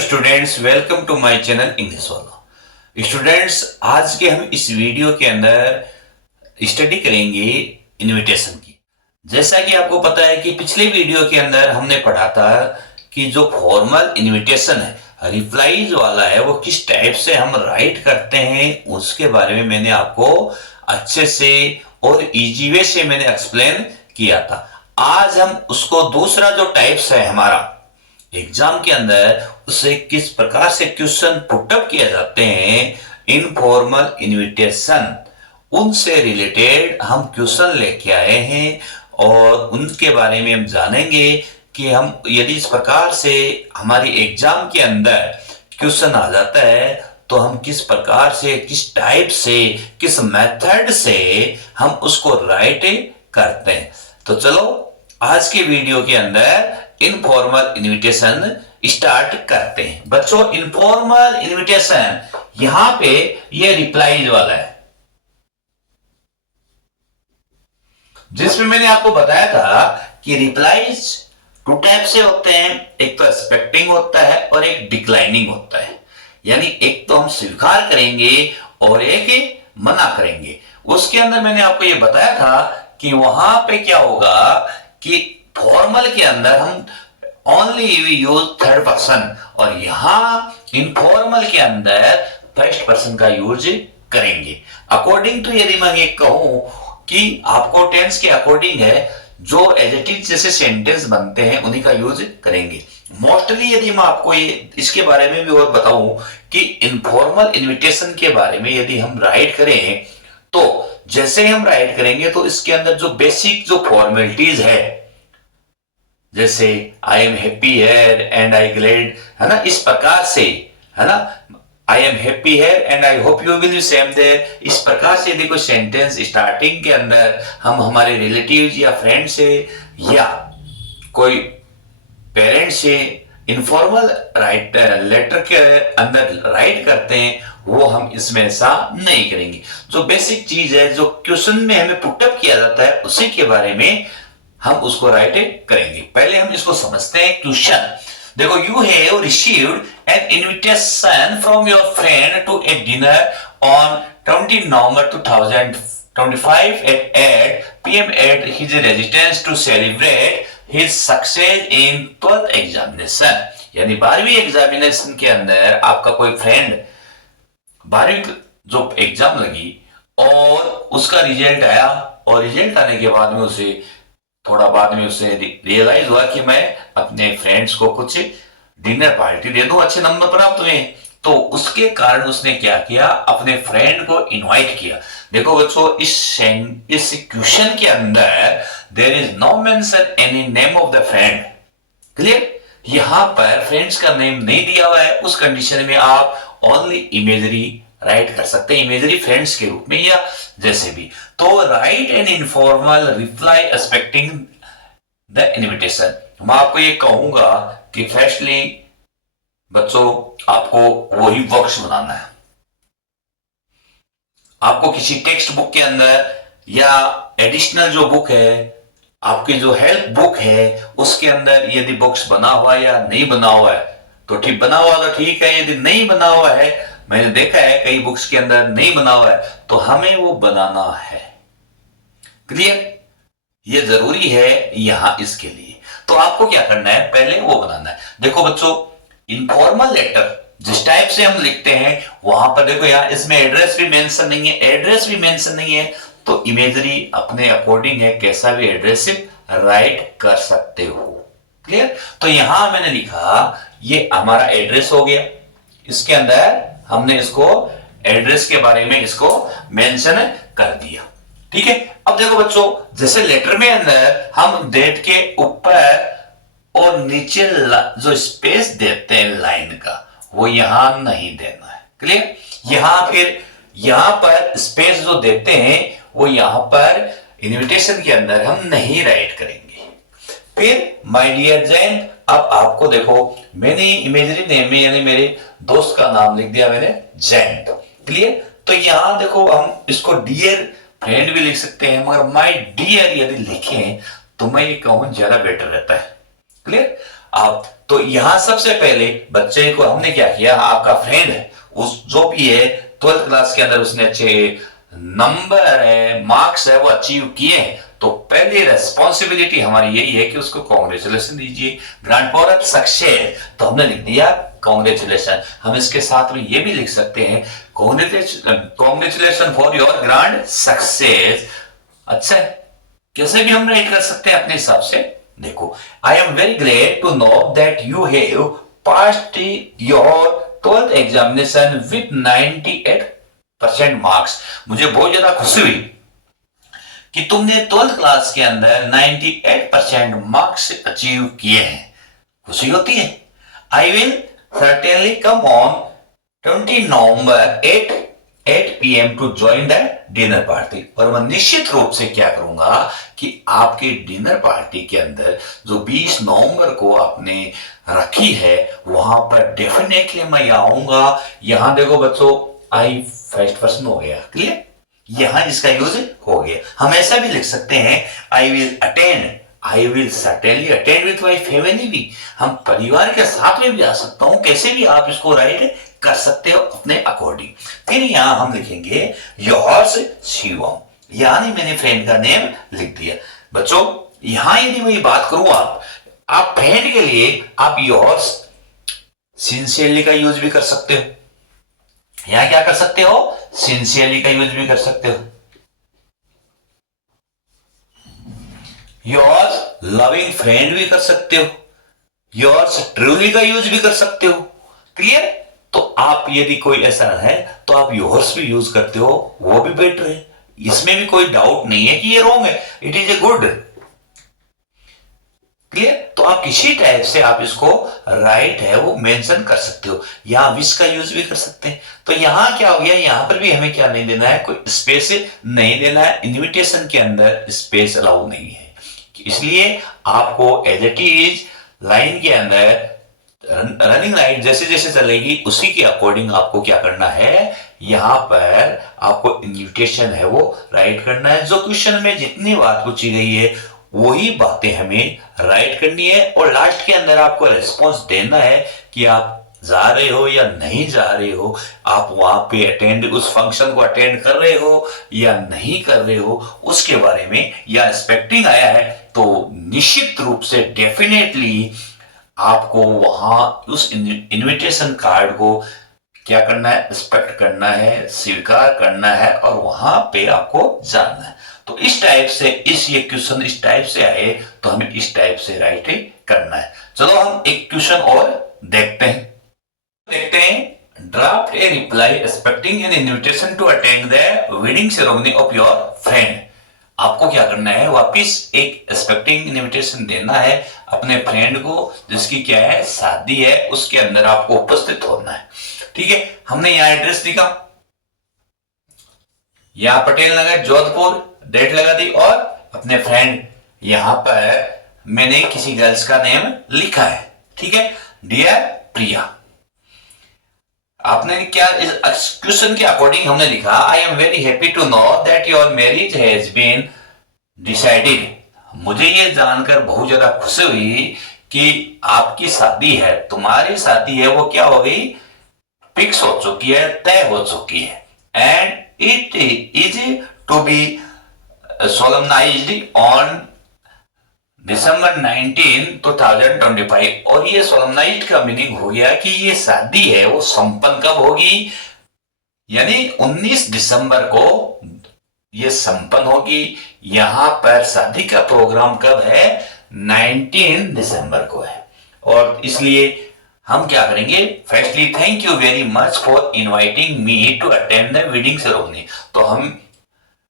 Students, welcome to my channel English वाला। Students, आज के हम इस वीडियो के अंदर स्टडी करेंगे इनविटेशन की। जैसा कि आपको पता है कि पिछले वीडियो के अंदर हमने पढ़ा था कि जो फॉर्मल इनविटेशन है, रिप्लाईज वाला है, वो किस टाइप से हम राइट करते हैं उसके बारे में मैंने आपको अच्छे से और इजी वे से मैंने एक्सप्लेन किया था। आज हम उसको दूसरा जो टाइप्स है हमारा एग्जाम के अंदर, उसे किस प्रकार से क्वेश्चन पुटअप किया जाते हैं, इनफॉर्मल इनविटेशन, उनसे रिलेटेड हम क्वेश्चन लेके आए हैं और उनके बारे में हम जानेंगे कि हम यदि इस प्रकार से हमारी एग्जाम के अंदर क्वेश्चन आ जाता है तो हम किस प्रकार से, किस टाइप से, किस मेथड से हम उसको राइट करते हैं। तो चलो आज के वीडियो के अंदर इनफॉर्मल इनविटेशन स्टार्ट करते हैं। बच्चों, इनफॉर्मल इनविटेशन यहां पे ये रिप्लाईज वाला है, जिसमें मैंने आपको बताया था कि रिप्लाईज टू टाइप से होते हैं। एक तो एक्सपेक्टिंग होता है और एक डिक्लाइनिंग होता है, यानी एक तो हम स्वीकार करेंगे और एक मना करेंगे। उसके अंदर मैंने आपको ये बताया था कि वहां पे क्या होगा कि फॉर्मल के अंदर हम only we use third person और यहां इनफॉर्मल के अंदर फर्स्ट पर्सन का यूज करेंगे। अकॉर्डिंग टू, यदि मैं ये कहूं कि आपको टेंस के अकॉर्डिंग है, जो एडजेक्टिव जैसे सेंटेंस बनते हैं उन्हीं का यूज करेंगे। मोस्टली यदि मैं आपको ये इसके बारे में भी और बताऊं कि इनफॉर्मल इनविटेशन के बारे में यदि हम राइट करें तो जैसे हम राइट करेंगे तो इसके अंदर जो बेसिक जो फॉर्मेलिटीज है, जैसे I am happy here and I glad, है ना, इस प्रकार से, है ना, I am happy here and I hope you will be same there, इस प्रकार से यदि कोई सेंटेंस स्टार्टिंग के अंदर हम हमारे रिलेटिव्स या फ्रेंड से या कोई पेरेंट से इनफॉर्मल राइट लेटर के अंदर राइट करते हैं, वो हम इसमें ऐसा नहीं करेंगे। जो बेसिक चीज है, जो क्वेश्चन में हमें पुटअप किया जाता है, उसी के बारे में हम उसको राइट करेंगे। पहले हम इसको समझते हैं। क्वेश्चन देखो, you have received an invitation from your friend to a dinner on 20 November 2025 at 8 PM at his residence to celebrate his success in 12th examination। यानी 12वीं एग्जामिनेशन के अंदर आपका कोई फ्रेंड 12वीं जो एग्जाम लगी और उसका रिजल्ट आया, और रिजल्ट आने के बाद में उसे थोड़ा बाद में उसे रियलाइज हुआ कि मैं अपने फ्रेंड्स को कुछ डिनर पार्टी दे दूं, अच्छे नंबर प्राप्त हुए। तो उसके कारण उसने क्या किया, अपने फ्रेंड को इनवाइट किया। देखो बच्चों, इस क्वेश्चन के अंदर there is no mention any name of the friend. Clear? यहां पर फ्रेंड्स का नेम नहीं दिया हुआ है। उस कंडीशन में आप ओनली इमेजरी राइट कर सकते हैं, इमेजरी फ्रेंड्स के रूप में या जैसे भी। तो right an informal reply expecting the invitation. मैं आपको ये कहूंगा कि फर्स्टली बच्चों, आपको वही बॉक्स बनाना है। आपको किसी टेक्स्ट बुक के अंदर या एडिशनल जो बुक है, आपकी जो हेल्प बुक है, उसके अंदर यदि बॉक्स बना हुआ या नहीं बना हुआ है तो ठीक, बना हुआ तो ठीक है। यदि नहीं बना हुआ है, मैंने देखा है कई बुक्स के अंदर नहीं बना हुआ है, तो हमें वो बनाना है। क्लियर? ये जरूरी है यहां इसके लिए। तो आपको क्या करना है, पहले वो बनाना है। देखो बच्चों, इनफॉर्मल लेटर जिस टाइप से हम लिखते हैं, वहां पर देखो यार, इसमें एड्रेस भी मेंशन नहीं है, एड्रेस भी मेंशन नहीं है, तो इमेजरी अपने अकॉर्डिंग है, कैसा भी एड्रेस राइट कर सकते हो। क्लियर? तो यहां मैंने लिखा, ये हमारा एड्रेस हो गया, इसके अंदर हमने इसको एड्रेस के बारे में इसको मेंशन कर दिया। ठीक है? अब देखो बच्चों, जैसे लेटर में अंदर हम डेट के ऊपर और नीचे जो स्पेस देते हैं लाइन का, वो यहां नहीं देना है। क्लियर? यहां पर स्पेस जो देते हैं वो यहां पर इनविटेशन के अंदर हम नहीं राइट करेंगे। फिर माय डियर जैन, अब आपको देखो, मैंने इमेजरी नेम में यानी मेरे दोस्त का नाम लिख दिया मैंने, जैन। क्लियर? तो यहां देखो, हम इसको डियर फ्रेंड भी लिख सकते हैं, मगर माय डियर यदि लिखें तो मैं ये कहूं ज्यादा बेटर रहता है। क्लियर? आप तो यहां सबसे पहले बच्चे को हमने क्या किया, आपका फ्रेंड है उस जो भी है 12th क्लास के अंदर उसने अच्छे नंबर है, मार्क्स है, वो अचीव किए हैं, तो पहली रेस्पॉन्सिबिलिटी हमारी यही है कि उसको कॉन्ग्रेचुलेशन दीजिए, ग्रांड फॉर सक्सेस। तो हमने लिख दिया कॉन्ग्रेचुलेशन। हम इसके साथ में ये भी लिख सकते हैं congratulation for your grand success. अच्छा, कैसे भी हम राइट कर सकते हैं अपने हिसाब से। देखो, I am very glad to know that you have passed your 12th examination with 98% marks. मुझे बहुत ज्यादा खुशी हुई कि तुमने 12th क्लास के अंदर 98% मार्क्स अचीव किए हैं। खुशी होती है। I will certainly come on 20 November 8 PM to join the dinner party. और मैं निश्चित रूप से क्या करूंगा कि आपके डिनर पार्टी के अंदर जो 20 नवंबर को आपने रखी है वहां पर डेफिनेटली मैं आऊंगा। यहां देखो बच्चों, आई फर्स्ट पर्सन हो गया, क्लियर, यहां इसका यूज हो गया। हम ऐसा भी लिख सकते हैं I will attend, I will certainly attend with my family भी। हम परिवार के साथ में भी आ सकता हूं, कैसे भी आप इसको राइट कर सकते हो अपने अकॉर्डिंग। फिर यहां हम लिखेंगे योर्स शिवम, यानी मैंने फ्रेंड का नेम लिख दिया। बच्चों यहां यदि मैं बात करूं, आप फ्रेंड के लिए आप योर्स सिंसियरली का यूज भी कर सकते हो। यहां क्या कर सकते हो, सिंसियरली का यूज भी कर सकते हो। योर्स लविंग फ्रेंड भी कर सकते हो, योर्स ट्रूली का यूज भी कर सकते हो, क्लियर। तो आप यदि कोई ऐसा है तो आप योर्स भी यूज करते हो, वो भी बेटर है, इसमें भी कोई डाउट नहीं है कि ये रॉन्ग है, it is a good, clear. तो आप किसी टाइप से आप इसको राइट है वो मेंशन कर सकते हो। यहां विश का यूज भी कर सकते हैं। तो यहां क्या हो गया, यहां पर भी हमें क्या नहीं देना है, कोई स्पेस नहीं देना है। इनविटेशन के अंदर स्पेस अलाउ नहीं है, इसलिए आपको एज इट इज लाइन के अंदर रनिंग लाइन जैसे जैसे चलेगी उसी के अकॉर्डिंग आपको क्या करना है, यहां पर आपको इन्विटेशन है वो राइट करना है। जो क्वेश्चन में जितनी बात पूछी गई है वही बातें हमें राइट करनी है, और लास्ट के अंदर आपको रेस्पॉन्स देना है कि आप जा रहे हो या नहीं जा रहे हो, आप वहां पे अटेंड उस फंक्शन को अटेंड कर रहे हो या नहीं कर रहे हो, उसके बारे में। या एक्सपेक्टिंग आया है तो निश्चित रूप से डेफिनेटली आपको वहां उस इनविटेशन कार्ड को क्या करना है, रिस्पेक्ट करना है, स्वीकार करना है, और वहां पे आपको जाना है। तो इस टाइप से ये क्वेश्चन इस टाइप से आए तो हमें इस टाइप से राइट करना है। चलो हम एक क्वेश्चन और देखते हैं। Draft a reply expecting an invitation to attend the wedding ceremony of your friend. आपको क्या करना है, वापिस एक एक्सपेक्टिंग इनविटेशन देना है अपने फ्रेंड को जिसकी क्या है, शादी है, उसके अंदर आपको उपस्थित होना है। ठीक है, हमने यहां एड्रेस लिखा, यहां पटेल नगर जोधपुर, डेट लगा दी, और अपने फ्रेंड यहां पर मैंने किसी गर्ल्स का नेम लिखा है। ठीक है, डियर प्रिया। आपने क्या इस क्वेश्चन के अकॉर्डिंग हमने लिखा, I am very happy to know that your marriage has been decided. मुझे ये जानकर बहुत ज्यादा खुशी हुई कि आपकी शादी है, तुम्हारी शादी है वो क्या हो गई, फिक्स हो चुकी है, तय हो चुकी है। And it is to be solemnized on December 19, 2025। और ये सोलमनाइज्ड का मीनिंग हो गया कि ये शादी है वो संपन्न कब होगी, यानी 19 दिसंबर को ये संपन्न होगी। यहां पर शादी का प्रोग्राम कब है, 19 दिसंबर को है। और इसलिए हम क्या करेंगे, firstly thank you very much for inviting me to attend the wedding ceremony. तो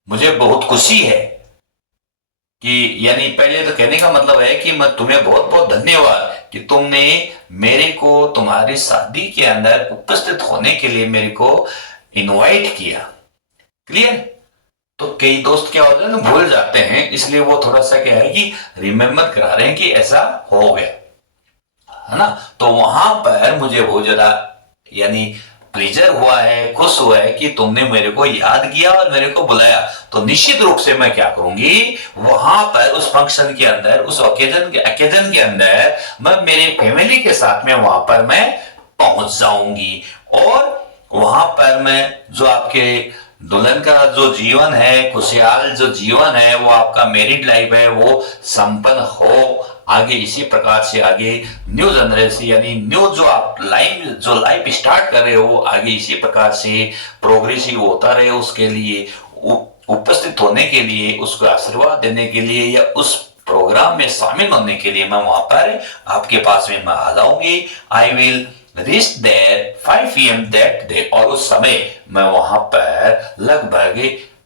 मुझे बहुत खुशी है कि, यानी पहले तो कहने का मतलब है कि मैं तुम्हें बहुत बहुत धन्यवाद कि तुमने मेरे को तुम्हारी शादी के अंदर उपस्थित होने के लिए मेरे को इनवाइट किया, क्लियर। तो कई दोस्त क्या होते हैं ना, भूल जाते हैं, इसलिए वो थोड़ा सा क्या है कि रिमेम्बर करा रहे हैं कि ऐसा हो गया, है ना। तो वहां पर मुझे बहुत ज्यादा यानी प्लेजर हुआ है, खुश हुआ है कि तुमने मेरे को याद किया और मेरे को बुलाया, तो निश्चित रूप से मैं क्या करूंगी, वहां पर उस फंक्शन के अंदर, उस ओकेजन के अंदर मैं मेरे फैमिली के साथ में वहां पर मैं पहुंच जाऊंगी। और वहां पर मैं जो आपके दुल्हन का जो जीवन है, खुशहाल जो जीवन है, वो आपका मैरिड लाइफ है, वो संपन्न हो आगे। इसी प्रकार से आगे न्यू जनरेशन यानी न्यू जो आप लाइफ स्टार्ट कर रहे हो, आगे इसी प्रकार से प्रोग्रेसिव होता रहे, उसके लिए उपस्थित होने के लिए, उसको आशीर्वाद देने के लिए या उस प्रोग्राम में शामिल होने के लिए मैं वहां पर आपके पास में मैं आ जाऊंगी। I will reach there 5 PM that day, और उस समय मैं वहां पर लगभग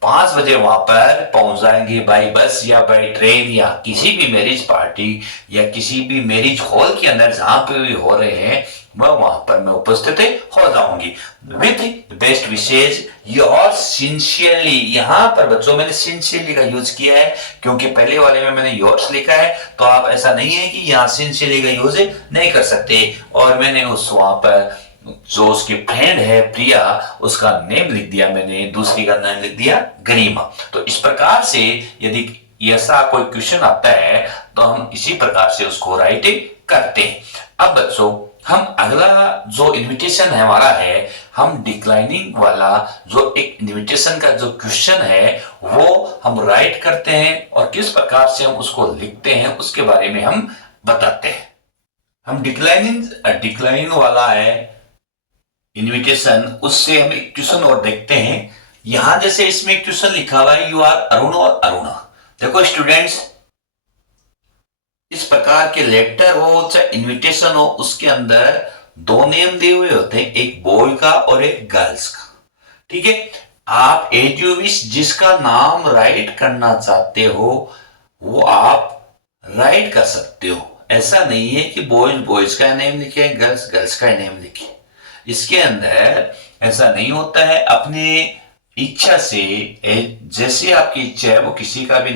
5 बजे वहां पर पहुंच जाएंगे, बाई बस या बाई ट्रेन या किसी भी मैरिज पार्टी या किसी भी मैरिज हॉल के अंदर जहां पे भी हो रहे हैं, मैं वहां पर मैं उपस्थित हो जाऊंगी। With best wishes your sincerely. यहां पर बच्चों मैंने सिंसियरली का यूज किया है क्योंकि पहले वाले में मैंने योर्स लिखा है, तो आप ऐसा नहीं है कि यहाँ सिंसियरली का यूज नहीं कर सकते। और मैंने उस वहां पर जो उसकी फ्रेंड है प्रिया, उसका नेम लिख दिया मैंने, दूसरी का नाम लिख दिया गरिमा। तो इस प्रकार से यदि ऐसा कोई क्वेश्चन आता है तो हम इसी प्रकार से उसको राइट करते हैं। अब बच्चों हम अगला जो इनविटेशन है हमारा है, हम डिक्लाइनिंग वाला जो एक इनविटेशन का जो क्वेश्चन है वो हम राइट करते हैं और किस प्रकार से हम उसको लिखते हैं उसके बारे में हम बताते हैं। हम डिक्लाइनिंग वाला है इनविटेशन, उससे हम एक क्वेश्चन और देखते हैं। यहां जैसे इसमें क्वेश्चन लिखा हुआ है यू आर अरुण और अरुणा। देखो स्टूडेंट्स, इस प्रकार के लेटर हो चाहे इनविटेशन हो, उसके अंदर 2 नेम दिए हुए होते हैं, एक बॉय का और एक गर्ल्स का। ठीक है, आप एज यू विश जिसका नाम राइट करना चाहते हो वो आप राइट कर सकते हो। ऐसा नहीं है कि बॉयज का नेम लिखे, गर्ल्स का नेम लिखे। इसके अंदर ऐसा नहीं होता है। अपने इच्छा से जैसे आपकी इच्छा है वो किसी का भी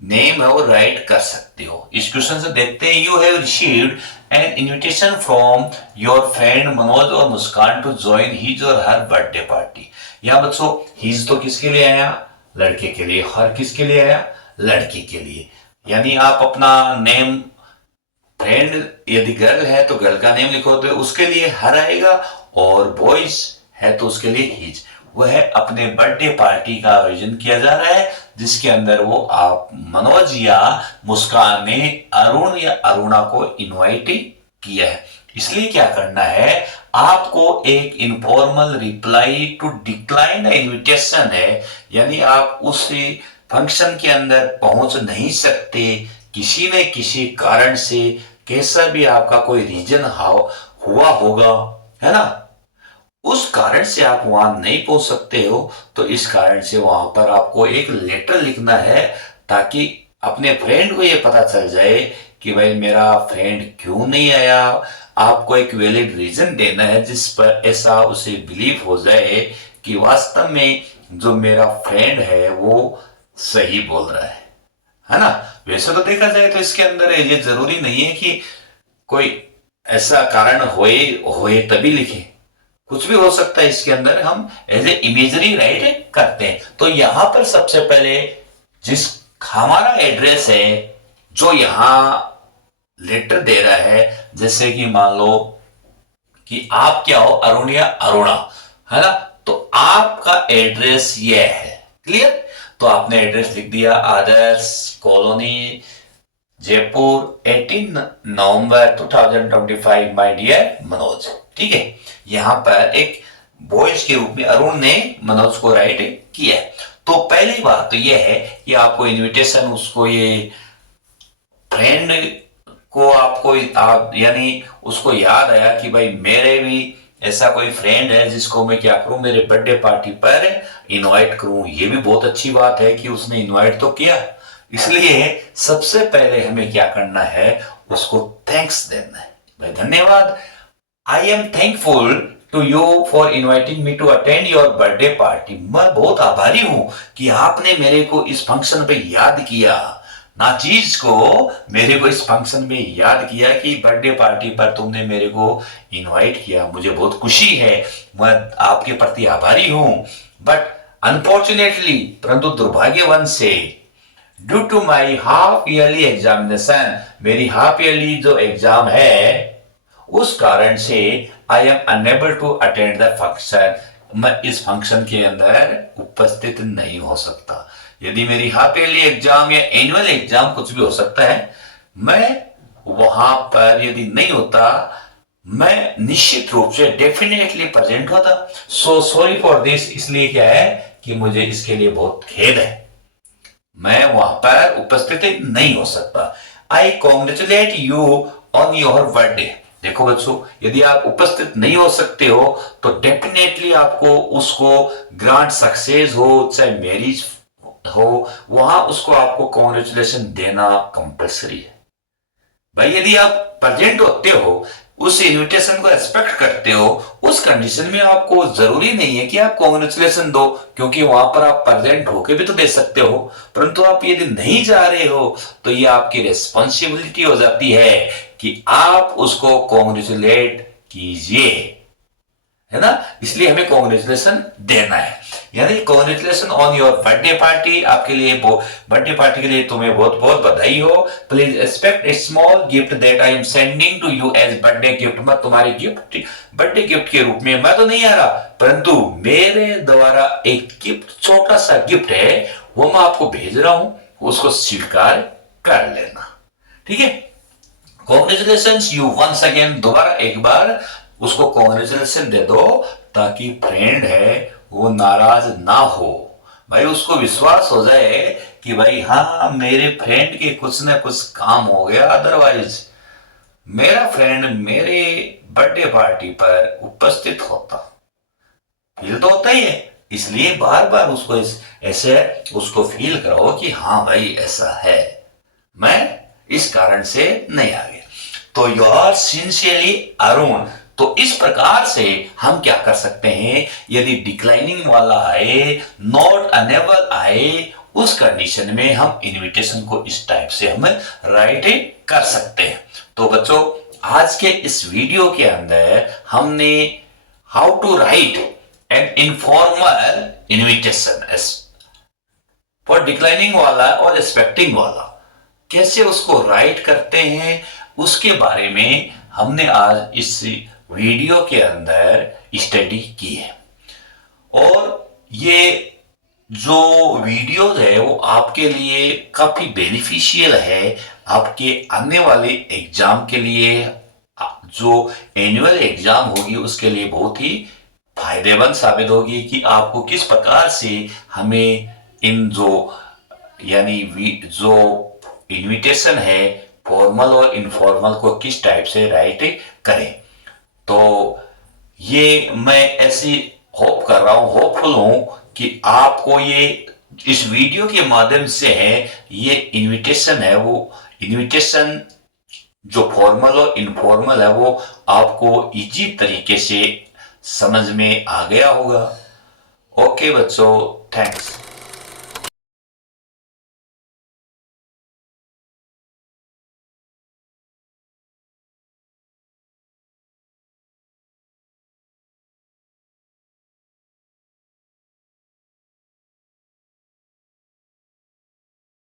नेम है वो राइट कर सकते हो। इस क्वेश्चन से देखते हैं, you have received an invitation from your friend Manoj और मुस्कान टू ज्वाइन हिज और हर बर्थडे पार्टी। यहाँ बच्चों हिज तो किसके लिए आया, लड़के के लिए, हर किसके लिए आया, लड़की के लिए। यानी आप अपना नेम, फ्रेंड यदि गर्ल है तो गर्ल का नेम लिखो तो उसके लिए हर आएगा, और बॉयज है तो उसके लिए हिज। वह अपने बर्थडे पार्टी का आयोजन किया जा रहा है जिसके अंदर वो आप मनोज या मुस्कान ने अरुण या अरुणा को इनवाइट किया है। इसलिए क्या करना है, आपको एक informal reply to decline invitation है, यानी आप उस फंक्शन के अंदर पहुंच नहीं सकते किसी न किसी कारण से, कैसा भी आपका कोई रीजन हुआ होगा, है ना, उस कारण से आप वहां नहीं पहुंच सकते हो। तो इस कारण से वहां पर आपको एक लेटर लिखना है ताकि अपने फ्रेंड को यह पता चल जाए कि भाई मेरा फ्रेंड क्यों नहीं आया। आपको एक वैलिड रीजन देना है जिस पर ऐसा उसे बिलीव हो जाए कि वास्तव में जो मेरा फ्रेंड है वो सही बोल रहा है ना। वैसे तो देखा जाए तो इसके अंदर ये जरूरी नहीं है कि कोई ऐसा कारण होए तभी लिखे, कुछ भी हो सकता है। इसके अंदर हम एज ए इमेजरी राइट करते हैं। तो यहां पर सबसे पहले जिस हमारा एड्रेस है जो यहां लेटर दे रहा है, जैसे कि मान लो कि आप क्या हो, अरुण या अरुणा, है ना, तो आपका एड्रेस ये है। क्लियर, तो आपने एड्रेस लिख दिया, आदर्श कॉलोनी जयपुर 18 नवंबर 2025 माय डियर मनोज। ठीक है, यहां पर एक बॉयज के रूप में अरुण ने मनोज को राइट किया। तो पहली बात तो यह है कि आपको इनविटेशन, उसको ये फ्रेंड को आपको यानी उसको याद आया कि भाई मेरे भी ऐसा कोई फ्रेंड है जिसको मैं क्या करूं, मेरे बर्थडे पार्टी पर इनवाइट करूं। ये भी बहुत अच्छी बात है कि उसने इनवाइट तो किया। इसलिए सबसे पहले हमें क्या करना है, उसको थैंक्स देना है। भाई धन्यवाद, I am thankful to you for inviting me to attend your birthday party. मैं बहुत आभारी हूं कि आपने मेरे को इस फंक्शन पे याद किया। नाचीज को मेरे को इस फंक्शन में याद किया कि बर्थडे पार्टी पर तुमने मेरे को इनवाइट किया, मुझे बहुत खुशी है, मैं आपके प्रति आभारी हूं। बट अनफॉर्चुनेटली, परंतु दुर्भाग्यवश से, due to my half yearly examination, मेरी हाफ ईयरली जो एग्जाम है उस कारण से I am unable to attend the function, मैं इस फंक्शन के अंदर उपस्थित नहीं हो सकता। यदि मेरी हाफ ईयरली एग्जाम या एनुअल एग्जाम कुछ भी हो सकता है, मैं वहां पर यदि नहीं होता, मैं निश्चित रूप से डेफिनेटली प्रेजेंट होता। सो सॉरी फॉर दिस, इसलिए क्या है कि मुझे इसके लिए बहुत खेद है, मैं वहां पर उपस्थित नहीं हो सकता। I congratulate you on your birthday. देखो बच्चों, यदि आप उपस्थित नहीं हो सकते हो तो डेफिनेटली आपको उसको ग्रांट सक्सेस हो चाहे मैरिज हो, वहां उसको आपको कॉन्ग्रेचुलेशन देना कंपलसरी है। भाई यदि आप प्रेजेंट होते हो, उस इनविटेशन को एक्सपेक्ट करते हो, उस कंडीशन में आपको जरूरी नहीं है कि आप कॉन्ग्रेचुलेशन दो, क्योंकि वहां पर आप प्रेजेंट होके भी तो दे सकते हो। परंतु आप यदि नहीं जा रहे हो तो ये आपकी रिस्पॉन्सिबिलिटी हो जाती है कि आप उसको कॉन्ग्रेचुलेट कीजिए, है ना। इसलिए हमें कॉन्ग्रेचुलेशन देना है, यानी congratulation on your birthday party. आपके लिए बर्थडे पार्टी के लिए तुम्हें बहुत बहुत बधाई हो। Please expect a small gift that I am sending to you as birthday gift. मैं तुम्हारी गिफ्ट बर्थडे गिफ्ट के रूप में, मैं तो नहीं आ रहा, परंतु मेरे द्वारा एक गिफ्ट, छोटा सा गिफ्ट है, वो मैं आपको भेज रहा हूं, उसको स्वीकार कर लेना, ठीक है। कॉन्ग्रेचुलेशन यू वंस अगेन, दोबारा एक बार उसको कॉन्ग्रेचुलेशन दे दो, ताकि फ्रेंड है वो नाराज ना हो। भाई उसको विश्वास हो जाए कि भाई हाँ, मेरे फ्रेंड के कुछ ना कुछ काम हो गया, अदरवाइज मेरा फ्रेंड मेरे बर्थडे पार्टी पर उपस्थित होता। फील तो होता ही है, इसलिए बार बार उसको ऐसे उसको फील कराओ कि हाँ भाई ऐसा है, मैं इस कारण से नहीं आ गया। तो योर सिंसियरली अरुण। तो इस प्रकार से हम क्या कर सकते हैं, यदि डिक्लाइनिंग वाला आए, नॉट अनेबल आए, उस कंडीशन में हम इनविटेशन को इस टाइप से हम राइट कर सकते हैं। तो बच्चों, आज के इस वीडियो के अंदर हमने how to write an informal invitation for declining वाला और एक्सपेक्टिंग वाला, कैसे उसको राइट करते हैं उसके बारे में हमने आज इस वीडियो के अंदर स्टडी की है। और ये जो वीडियो है वो आपके लिए काफी बेनिफिशियल है, आपके आने वाले एग्जाम के लिए, जो एनुअल एग्जाम होगी उसके लिए बहुत ही फायदेमंद साबित होगी कि आपको किस प्रकार से हमें इन जो यानी जो इनविटेशन है फॉर्मल और इनफॉर्मल को किस टाइप से राइट करें। तो ये मैं ऐसी होप कर रहा हूं, होपफुल हूं कि आपको ये इस वीडियो के माध्यम से है ये इनविटेशन है, वो इनविटेशन जो फॉर्मल और इनफॉर्मल है वो आपको इजी तरीके से समझ में आ गया होगा। ओके बच्चों, थैंक्स।